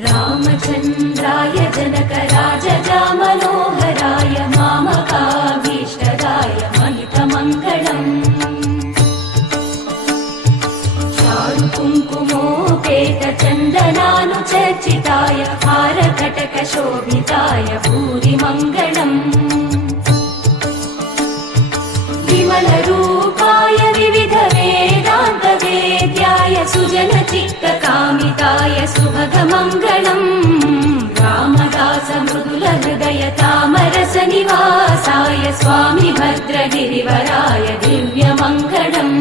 रामचन्द्राय जनकराजजामनोहराय मामकाभीष्टदाय महितमङ्गलम् चारुकुङ्कुमोपेतचन्दनानुचर्चिताय हारकटकशोभिताय भूरिमङ्गलम् विमलरूपाय विविधवेदान्तवेद्याय सुजनचित्तकामिताय सुभगमङ्गलम् Ramdas मृदुलहृदय तामरसनिवासाय Swami भद्रगिरिवराय दिव्यमङ्गलम्